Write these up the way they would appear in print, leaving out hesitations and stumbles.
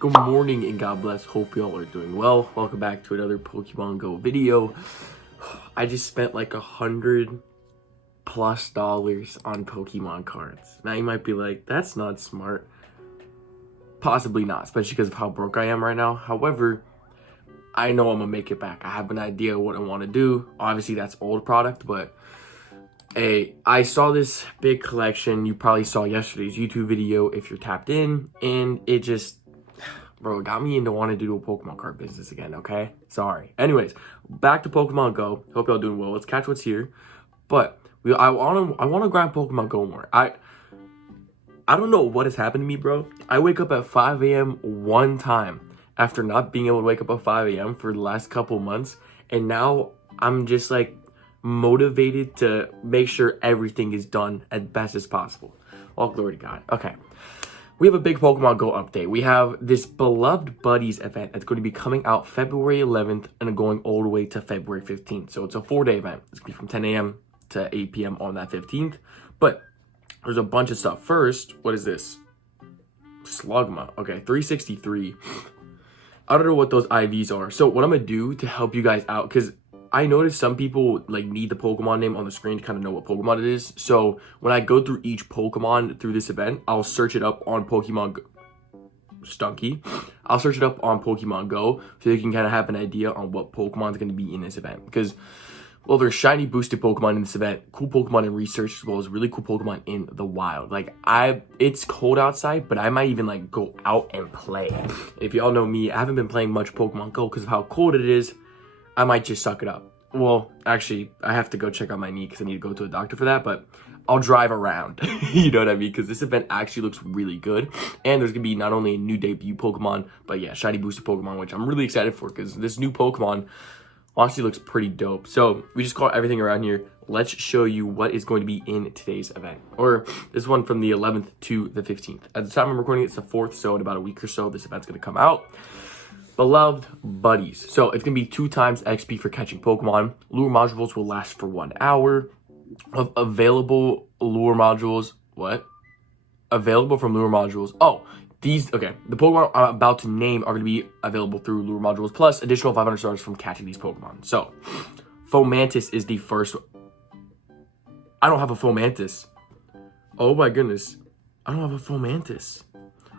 Good morning and God bless. Hope y'all are doing well. Welcome back to another Pokemon Go video. I just spent like $100+ on Pokemon cards. Now you might be like, that's not smart. Possibly not, especially because of how broke I am right now. However, I know I'm gonna make it back. I have an idea of what I want to do. Obviously that's old product, but hey, I saw this big collection. You probably saw yesterday's YouTube video if you're tapped in, and it just, bro, it got me into wanting to do a Pokemon card business again, okay? Sorry. Anyways, back to Pokemon Go. Hope y'all doing well. Let's catch what's here. But I wanna grind Pokemon Go more. I don't know what has happened to me, bro. I wake up at 5 a.m. one time after not being able to wake up at 5 a.m. for the last couple months, and now I'm just like motivated to make sure everything is done as best as possible. All glory to God. Okay. We have a big Pokemon Go update. We have this Beloved Buddies event that's going to be coming out February 11th and going all the way to February 15th. So it's a 4-day event. It's going to be from 10 a.m. to 8 p.m. on that 15th. But there's a bunch of stuff. First, what is this? Slugma. Okay, 363. I don't know what those IVs are. So what I'm going to do to help you guys out, because I noticed some people like need the Pokemon name on the screen to kind of know what Pokemon it is. So when I go through each Pokemon through this event, I'll search it up on Pokemon Go. Stunky. I'll search it up on Pokemon Go so you can kind of have an idea on what Pokemon is going to be in this event. Because, well, there's shiny boosted Pokemon in this event, cool Pokemon in research, as well as really cool Pokemon in the wild. Like, it's cold outside, but I might even like go out and play. If y'all know me, I haven't been playing much Pokemon Go because of how cold it is. I might just suck it up. Well, actually, I have to go check out my knee because I need to go to a doctor for that, but I'll drive around. You know what I mean? Because this event actually looks really good. And there's going to be not only a new debut Pokemon, but yeah, shiny boosted Pokemon, which I'm really excited for because this new Pokemon honestly looks pretty dope. So we just caught everything around here. Let's show you what is going to be in today's event. Or this one from the 11th to the 15th. At the time I'm recording, it's the 4th, so in about a week or so, this event's going to come out. Beloved Buddies. So it's going to be 2 times XP for catching Pokemon. Lure modules will last for 1 hour. Of available lure modules. What? Available from lure modules. Oh, these, okay. The Pokemon I'm about to name are going to be available through lure modules, plus additional 500 stars from catching these Pokemon. So, Fomantis is the first. I don't have a Fomantis. Oh my goodness. I don't have a Fomantis.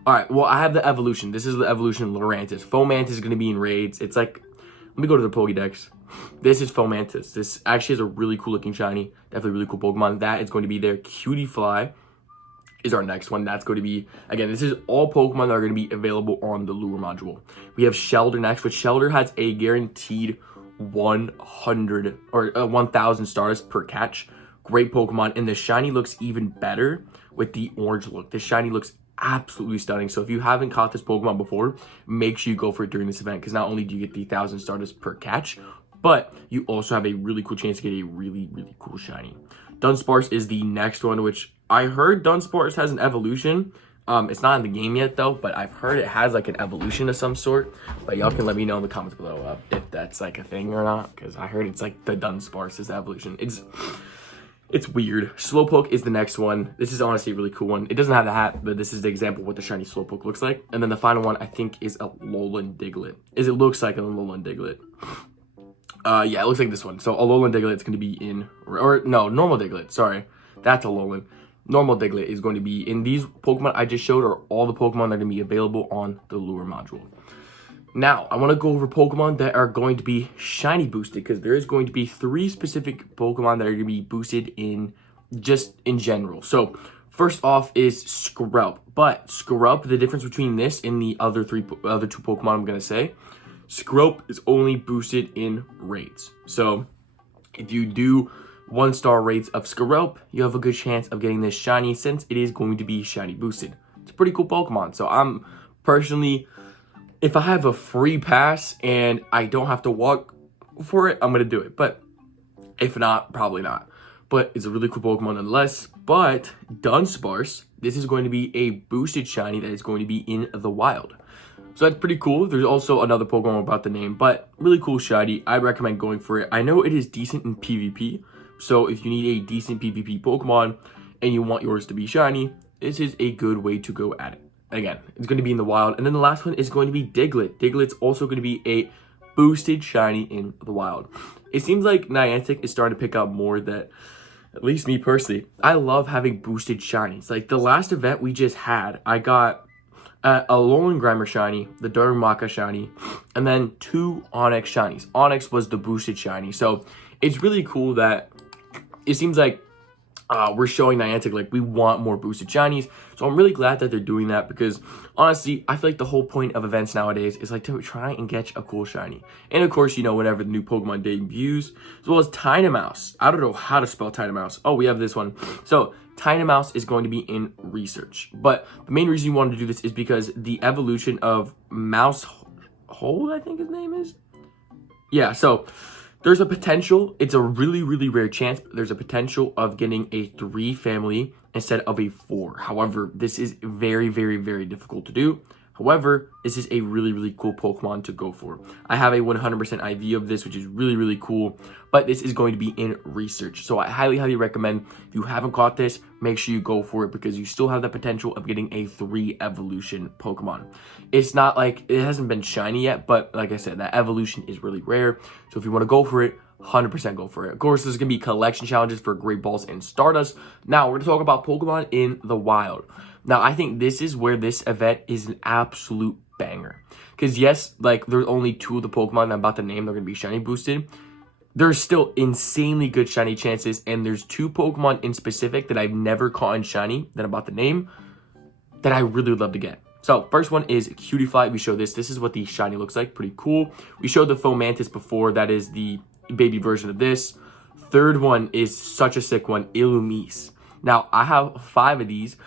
Alright, well, I have the evolution. This is the evolution Lurantis. Fomantis is going to be in raids. It's like, let me go to the Pokédex. This is Fomantis. This actually is a really cool looking shiny. Definitely really cool Pokemon. That is going to be there. Cutiefly is our next one. That's going to be, again, this is all Pokemon that are going to be available on the lure module. We have Shelder next, which Shelder has a guaranteed 100 or 1,000 stars per catch. Great Pokemon. And the shiny looks even better with the orange look. The shiny looks absolutely stunning. So if you haven't caught this Pokemon before, make sure you go for it during this event, because not only do you get the 1,000 stardust per catch, but you also have a really cool chance to get a really cool shiny. Dunsparce is the next one, which I heard Dunsparce has an evolution. It's not in the game yet though, but I've heard it has like an evolution of some sort. But y'all can let me know in the comments below if that's like a thing or not, because I heard it's like the Dunsparce's evolution. It's weird. Slowpoke is the next one. This is honestly a really cool one. It doesn't have the hat, but this is the example of what the shiny Slowpoke looks like. And then the final one, I think, is a Alolan Diglett. It looks like an Alolan Diglett. Yeah, it looks like this one. So Alolan Diglett is going to be in, or no, normal Diglett. Sorry, that's Alolan. Normal Diglett is going to be in these Pokemon I just showed, are all the Pokemon that are going to be available on the lure module. Now, I want to go over Pokemon that are going to be shiny boosted, because there is going to be 3 specific Pokemon that are going to be boosted in general. So, first off is Scrub. But Scrub, the difference between this and the other 2 Pokemon I'm going to say, Scrub is only boosted in raids. So, if you do 1-star raids of Scrub, you have a good chance of getting this shiny, since it is going to be shiny boosted. It's a pretty cool Pokemon. So, I'm personally, if I have a free pass and I don't have to walk for it, I'm going to do it. But if not, probably not. But it's a really cool Pokemon nonetheless. But Dunsparce, this is going to be a boosted shiny that is going to be in the wild. So that's pretty cool. There's also another Pokemon about the name, but really cool shiny. I recommend going for it. I know it is decent in PvP. So if you need a decent PvP Pokemon and you want yours to be shiny, this is a good way to go at it. again, it's going to be in the wild. And then the last one is going to be Diglett. Diglett's also going to be a boosted shiny in the wild. It seems like Niantic is starting to pick up more that, at least me personally, I love having boosted shinies. Like the last event we just had, I got a Alolan Grimer shiny, the Darumaka shiny, and then 2 Onyx shinies. Onyx was the boosted shiny. So it's really cool that it seems like we're showing Niantic like we want more boosted shinies. So I'm really glad that they're doing that because honestly, I feel like the whole point of events nowadays is like to try and catch a cool shiny. And of course, you know, whenever the new Pokemon debuts, as well as Tynamo. I don't know how to spell Tynamo. Oh, we have this one. So Tynamo is going to be in research. But the main reason you wanted to do this is because the evolution of Maushold, I think his name is. Yeah, so there's a potential, it's a really, really rare chance, but there's a potential of getting a 3 family instead of a 4. However, this is very, very, very difficult to do. However, this is a really, really cool Pokemon to go for. I have a 100% IV of this, which is really, really cool, but this is going to be in research. So I highly, highly recommend if you haven't caught this, make sure you go for it because you still have the potential of getting a 3 evolution Pokemon. It's not like, it hasn't been shiny yet, but like I said, that evolution is really rare. So if you want to go for it, 100% go for it. Of course, there's going to be collection challenges for Great Balls and Stardust. Now, we're going to talk about Pokemon in the wild. Now, I think this is where this event is an absolute banger. Because yes, like, there's only 2 of the Pokemon I'm about to name that are going to be shiny boosted. There's still insanely good shiny chances, and there's 2 Pokemon in specific that I've never caught in shiny that I'm about to name that I really would love to get. So, first one is Cutiefly. We showed this. This is what the shiny looks like. Pretty cool. We showed the Fomantis before. That is the baby version of this. Third one is such a sick one, Illumise. Now, I have 5 of these.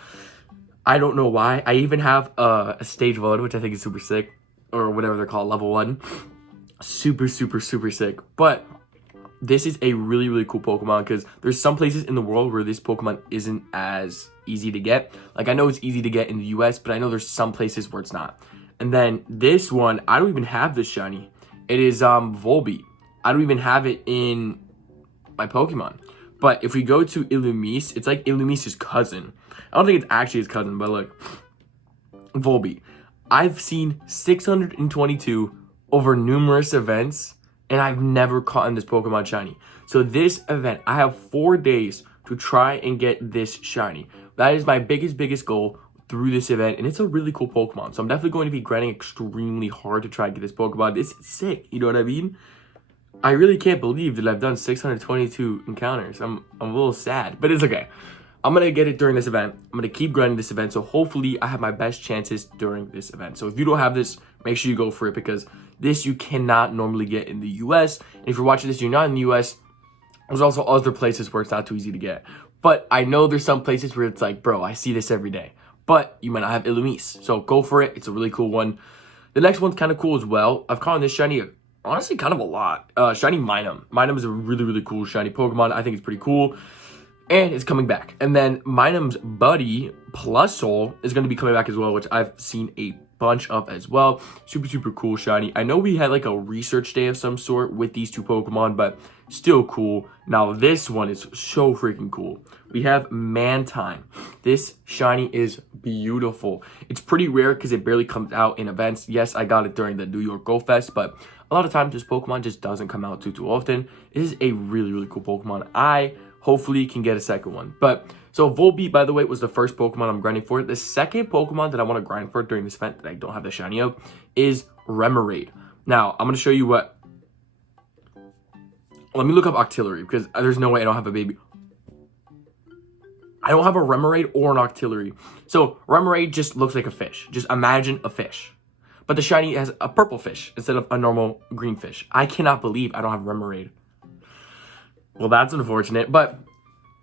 I don't know why. I even have a stage 1, which I think is super sick, or whatever they're called, level 1. Super, super, super sick. But this is a really, really cool Pokemon because there's some places in the world where this Pokemon isn't as easy to get. Like, I know it's easy to get in the US, but I know there's some places where it's not. And then this one, I don't even have this shiny. It is Volbeat. I don't even have it in my Pokemon. But if we go to Illumise, it's like Illumise's cousin. I don't think it's actually his cousin, but look. Volbeat. I've seen 622 over numerous events, and I've never caught in this Pokemon shiny. So this event, I have 4 days to try and get this shiny. That is my biggest goal through this event, and it's a really cool Pokemon. So I'm definitely going to be grinding extremely hard to try and get this Pokemon. This is sick, you know what I mean? I really can't believe that I've done 622 encounters. I'm a little sad, but it's okay. I'm going to get it during this event. I'm going to keep grinding this event, so hopefully I have my best chances during this event. So if you don't have this, make sure you go for it because this you cannot normally get in the US. And if you're watching this, you're not in the US, there's also other places where it's not too easy to get. But I know there's some places where it's like, bro, I see this every day. But you might not have Illumise, so go for it. It's a really cool one. The next one's kind of cool as well. I've caught this shiny honestly kind of a lot. Shiny Minun. Minun is a really, really cool shiny Pokemon. I think it's pretty cool. And it's coming back. And then Minum's buddy, Plusle, is going to be coming back as well, which I've seen a bunch of as well. Super, super cool shiny. I know we had like a research day of some sort with these 2 Pokemon, but still cool. Now, this one is so freaking cool. We have Mantine. This shiny is beautiful. It's pretty rare because it barely comes out in events. Yes, I got it during the New York Go Fest, but a lot of times this Pokemon just doesn't come out too often. This is a really, really cool Pokemon. I hopefully can get a second one. But so Volbeat, by the way, was the first Pokemon I'm grinding for. The second Pokemon that I want to grind for during this event that I don't have the shiny of is Remoraid. Now, I'm going to show you what. Let me look up Octillery because there's no way I don't have a baby. I don't have a Remoraid or an Octillery. So Remoraid just looks like a fish. Just imagine a fish. But the shiny has a purple fish instead of a normal green fish. I cannot believe I don't have Remoraid. Well, that's unfortunate, but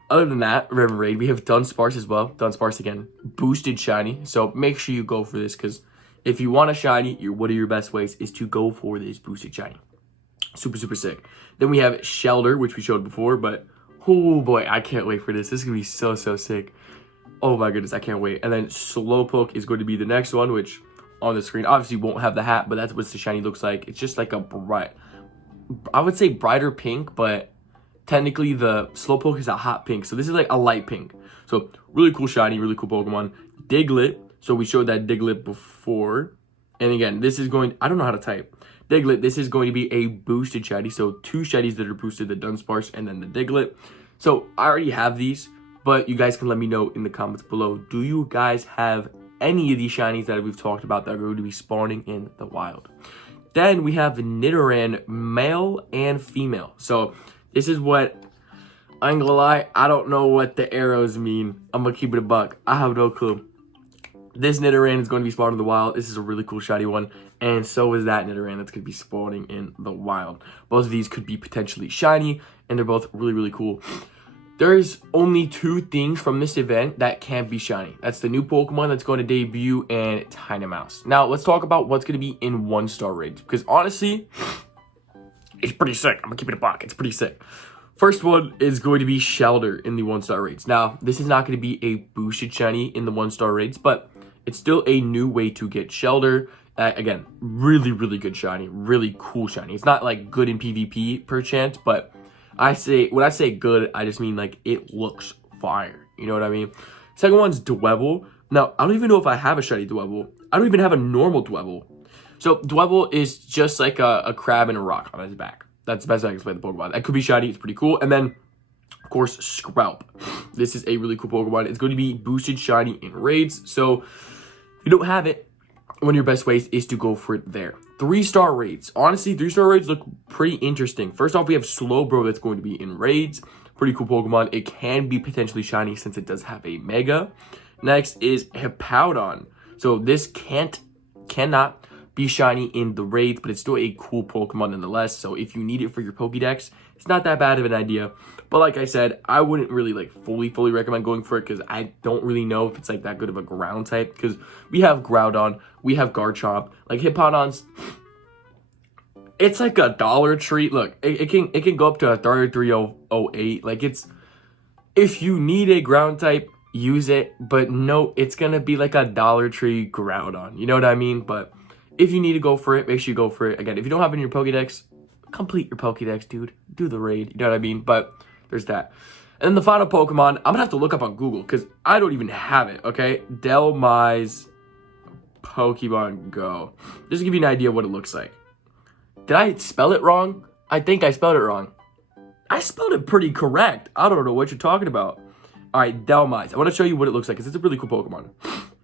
other than that, Remoraid, we have Dunsparce as well. Dunsparce, again, boosted shiny, so make sure you go for this, because if you want a shiny, one of your best ways is to go for this boosted shiny. Super, super sick. Then we have Shelter, which we showed before, but oh boy, I can't wait for this. This is going to be so, so sick. Oh my goodness, I can't wait. And then Slowpoke is going to be the next one, which on the screen obviously won't have the hat, but that's what the shiny looks like. It's just like a bright, I would say brighter pink, but technically the Slowpoke is a hot pink, so this is like a light pink. So really cool shiny, really cool Pokemon. Diglett, So we showed that Diglett before. And again, this is going, I don't know how to type. Diglett, this is going to be a boosted shiny. So 2 shinies that are boosted, the Dunsparce and then the Diglett. So I already have these, but you guys can let me know in the comments below. Do you guys have any of these shinies that we've talked about that are going to be spawning in the wild? Then we have the Nidoran male and female. So this is what, I ain't gonna lie, I don't know what the arrows mean. I'm gonna keep it a buck. I have no clue. This Nidoran is going to be spawned in the wild. This is a really cool shiny one. And so is that Nidoran that's going to be spawning in the wild. Both of these could be potentially shiny, and they're both really, really cool. There's only 2 things from this event that can't be shiny. That's the new Pokemon that's going to debut and Tynamaus. Now, let's talk about what's going to be in 1-star raids. Because honestly, it's pretty sick. I'm going to keep it a buck. It's pretty sick. First one is going to be Shellder in the 1-star raids. Now, this is not going to be a boosted shiny in the 1-star raids, but it's still a new way to get Shellder. Again, really, really good shiny. Really cool shiny. It's not like good in PvP per chance, but when I say good, I just mean like it looks fire. You know what I mean? Second one's Dwebble. Now, I don't even know if I have a shiny Dwebble. I don't even have a normal Dwebble. So Dwebble is just like a crab and a rock on his back. That's the best I can explain the Pokemon. That could be shiny. It's pretty cool. And then, of course, Screlp. This is a really cool Pokemon. It's going to be boosted shiny in raids. So if you don't have it, one of your best ways is to go for it there. 3-star raids. Honestly, 3-star raids look pretty interesting. First off, we have Slowbro that's going to be in raids. Pretty cool Pokemon. It can be potentially shiny since it does have a Mega. Next is Hippowdon. So this cannot be shiny in the raids, but it's still a cool Pokemon nonetheless. So if you need it for your Pokédex, it's not that bad of an idea. But like I said, I wouldn't really like fully recommend going for it because I don't really know if it's like that good of a ground type. Because we have Groudon, we have Garchomp, like Hippowdon's. It's like a Dollar Tree. Look, it can go up to a 3308. Like it's, if you need a ground type, use it. But no, it's gonna be like a Dollar Tree Groudon. You know what I mean? But if you need to go for it, make sure you go for it. Again, if you don't have it in your Pokédex, complete your Pokédex, dude. Do the raid. You know what I mean? But there's that. And then the final Pokemon, I'm going to have to look up on Google because I don't even have it, okay? Dhelmise Pokemon Go. Just to give you an idea of what it looks like. Did I spell it wrong? I think I spelled it wrong. I spelled it pretty correct. I don't know what you're talking about. All right, Dhelmise. I want to show you what it looks like because it's a really cool Pokemon.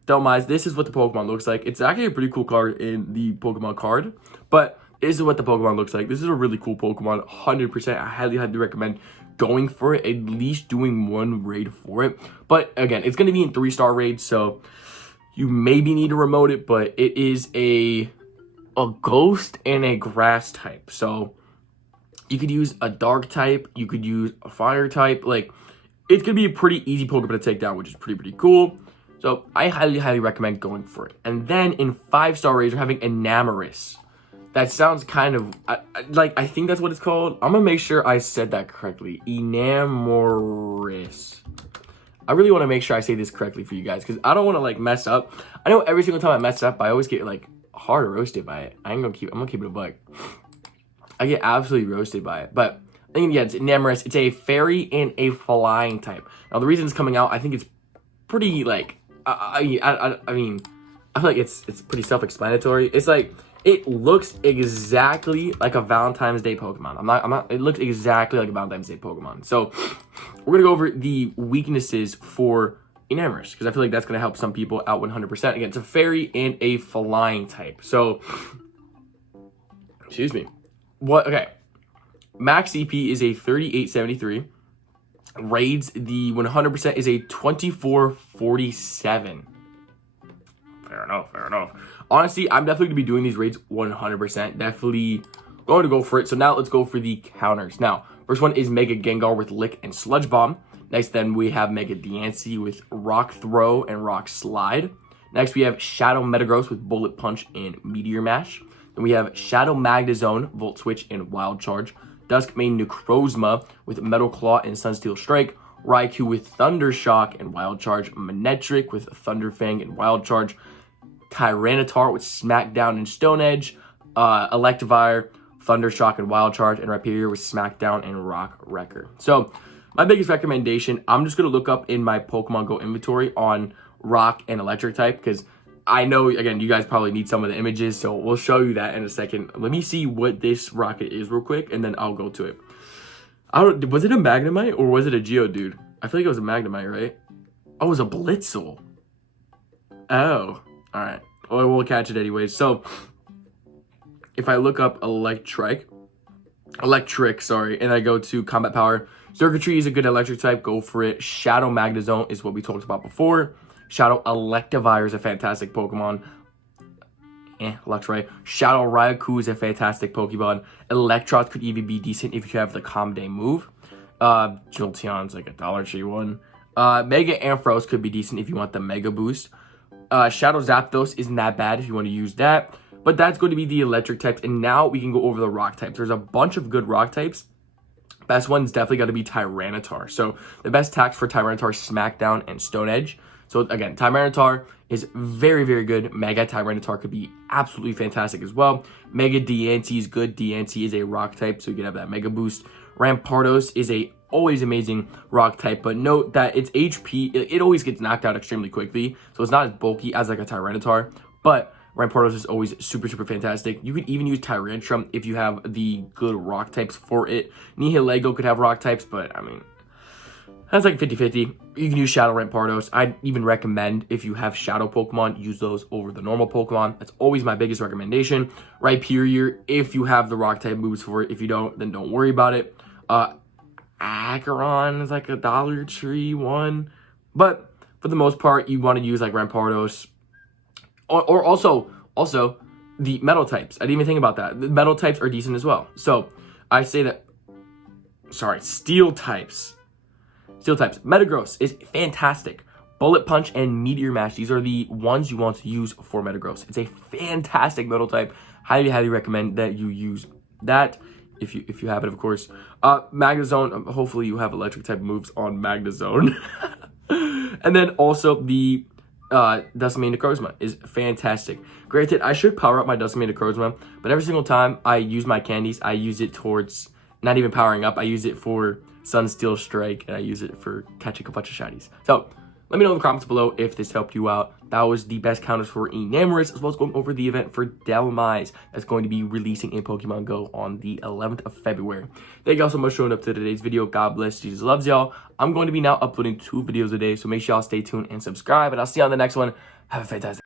Dhelmise, this is what the Pokemon looks like. It's actually a pretty cool card in the Pokemon card, but this is what the Pokemon looks like. This is a really cool Pokemon, 100%. I highly recommend going for it, at least doing one raid for it. But again, it's going to be in 3-star raids, so you maybe need to remote it, but it is a ghost and a grass type. So you could use a dark type, you could use a fire type. Like, it's going to be a pretty easy Pokemon to take down, which is pretty cool. So I highly recommend going for it. And then in 5-star raids, we're having Enamorus. That sounds kind of, I think that's what it's called. I'm going to make sure I said that correctly. Enamorus. I really want to make sure I say this correctly for you guys because I don't want to, like, mess up. I know every single time I mess up, I always get, like, hard roasted by it. I'm going to keep it a buck. I get absolutely roasted by it. But I think, yeah, it's Enamorus. It's a fairy and a flying type. Now, the reason it's coming out, I think it's pretty, like, I mean, I feel like it's pretty self-explanatory. It's like, it looks exactly like a Valentine's Day Pokemon. It looks exactly like a Valentine's Day Pokemon. So we're gonna go over the weaknesses for Enamorus because I feel like that's gonna help some people out 100%. Again, it's a fairy and a flying type. So, excuse me. Okay. Max EP is a 3873. Raids, the 100% is a 2447. Fair enough. Honestly, I'm definitely going to be doing these raids 100%. Definitely going to go for it. So now let's go for the counters. Now, first one is Mega Gengar with Lick and Sludge Bomb. Next, then we have Mega Diancie with Rock Throw and Rock Slide. Next, we have Shadow Metagross with Bullet Punch and Meteor Mash. Then we have Shadow Magnezone, Volt Switch, and Wild Charge. Duskmane Necrozma with Metal Claw and Sunsteel Strike. Raikou with Thunder Shock and Wild Charge. Manectric with Thunder Fang and Wild Charge. Tyranitar with Smackdown and Stone Edge. Electivire, Thunder Shock and Wild Charge. And Rhyperior with Smackdown and Rock Wrecker. So, my biggest recommendation, I'm just going to look up in my Pokemon Go inventory on rock and electric type, because I know, again, you guys probably need some of the images, so we'll show you that in a second. Let me see what this rocket is real quick, and then I'll go to it. Was it a Magnemite or was it a Geodude? I feel like it was a Magnemite, right? Oh, it was a Blitzel. Oh, all right. Well, we'll catch it anyways. So, if I look up electric, and I go to combat power, Circuitry is a good electric type. Go for it. Shadow Magnezone is what we talked about before. Shadow Electivire is a fantastic Pokemon. Luxray. Shadow Raikou is a fantastic Pokemon. Electros could even be decent if you have the Calm Day move. Jolteon's like a Dollar Tree one. Mega Ampharos could be decent if you want the Mega Boost. Shadow Zapdos isn't that bad if you want to use that. But that's going to be the electric types. And now we can go over the rock types. There's a bunch of good rock types. Best one's definitely got to be Tyranitar. So the best attacks for Tyranitar, Smackdown, and Stone Edge. So again, Tyranitar is very, very good. Mega Tyranitar could be absolutely fantastic as well. Mega Diancie is good. Diancie is a rock type, so you can have that Mega Boost. Rampardos is a always amazing rock type, but note that its HP, it always gets knocked out extremely quickly, so it's not as bulky as like a Tyranitar, but Rampardos is always super, super fantastic. You could even use Tyrantrum if you have the good rock types for it. Nihilego could have rock types, but I mean, that's like 50-50. You can use Shadow Rampardos. I'd even recommend, if you have Shadow Pokemon, use those over the normal Pokemon. That's always my biggest recommendation. Rhyperior, if you have the rock type moves for it. If you don't, then don't worry about it. Acheron is like a Dollar Tree one. But for the most part, you want to use like Rampardos. Or also the metal types. I didn't even think about that. The metal types are decent as well. So I say that, steel types. Metagross is fantastic. Bullet Punch and Meteor Mash, these are the ones you want to use for Metagross. It's a fantastic metal type. Highly, highly recommend that you use that if you have it, of course. Magnezone, hopefully you have electric type moves on Magnezone. And then also the Duskmane Necrozma is fantastic. Granted, I should power up my Duskmane Necrozma, but every single time I use my candies, I use it towards not even powering up. I use it for Sunsteel Strike, and I use it for catching a bunch of shinies. So let me know in the comments below if this helped you out. That was the best counters for Enamorus, as well as going over the event for Dhelmise that's going to be releasing in Pokemon Go on the 11th of February. Thank y'all so much for showing up to today's video. God bless. Jesus loves y'all. I'm going to be now uploading 2 videos a day, so make sure y'all stay tuned and subscribe, and I'll see you on the next one. Have a fantastic